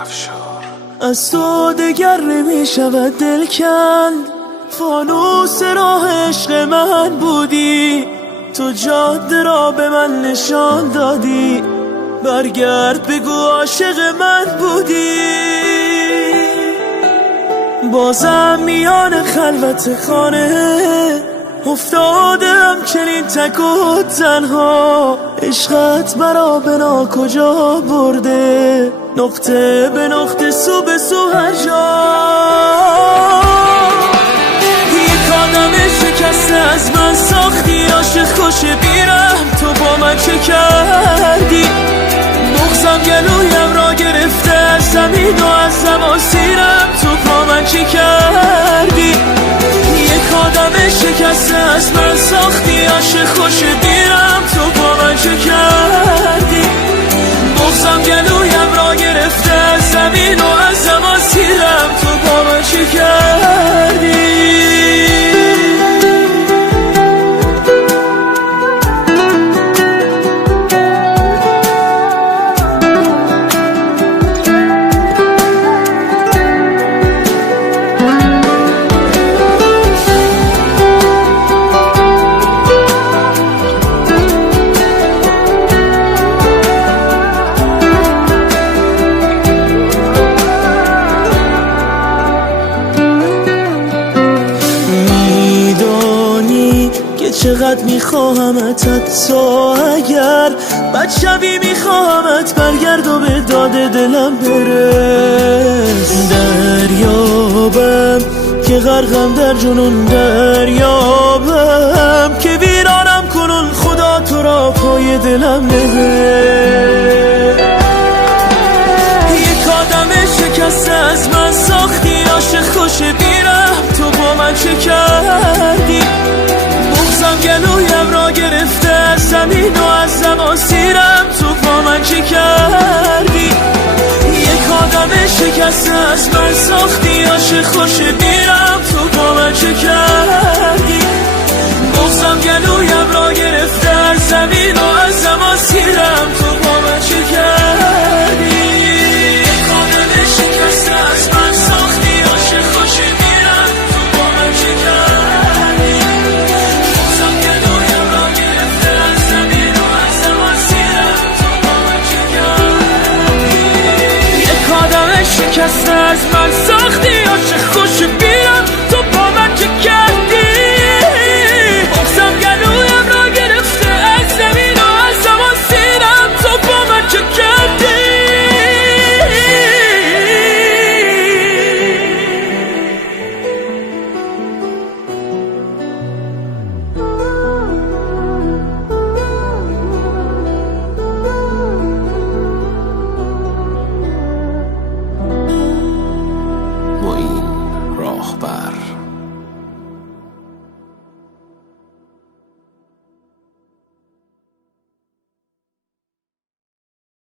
افشار. از تو دگر نمی شود دل کند، فانوس راه عشق من بودی، تو جاده را به من نشان دادی، برگرد بگو عاشق من بودی. بازم میان خلوت خانه افتادم چنین تک و تنها، عشقت مرا بنا کجا برده، نقطه به نقطه سو به سو هر جا. یک آدم شکسته از من ساختی، عاشق خوش بیرم تو با من چه کردی، بغضم گلویم را گرفته از زمین و از زمان سیرم تو با من چه کردی. یک آدم شکسته از من ساختی، عاشق خوش بیرم تو با من چه کردی، بغضم گلویم را گرفته از زمین و از زمان سیرم تو با من چه کردی. چقدر میخواهمت تو، اگر بد شبی میخواهمت برگرد و به داد دلم برس. دریابم که غرقم در جنون، دریابم که ویرانم کنون، خدا تو را پای دلم نبر. یک آدم شکسته از من ساختی، عاشق خوش بیرم تو با من چه کردی، بغضم گلویم را گرفته از زمین و از زمان سیرم تو با من چه کردی. یک آدم شکسته از من ساختی، عاشق خوش بیرم تو با من چه کردی، بغضم گلویم را گرفته از زمین و از زمان سیرم تو با من چه کردی. یک آدم شکسته از من ساختی، عاشق خوش بیرم تو با من چه کردی، بغضم گلویم را گرفته از زمین و از زمان سیرم تو با من چه کردی. یک آدم شکسته از من ساختی، عاشق خوش بیرم تو با من چه کردی، بغضم گلویم را گرفته از زمین و از زمان سیرم تو با من چه کردی. معین راهبر.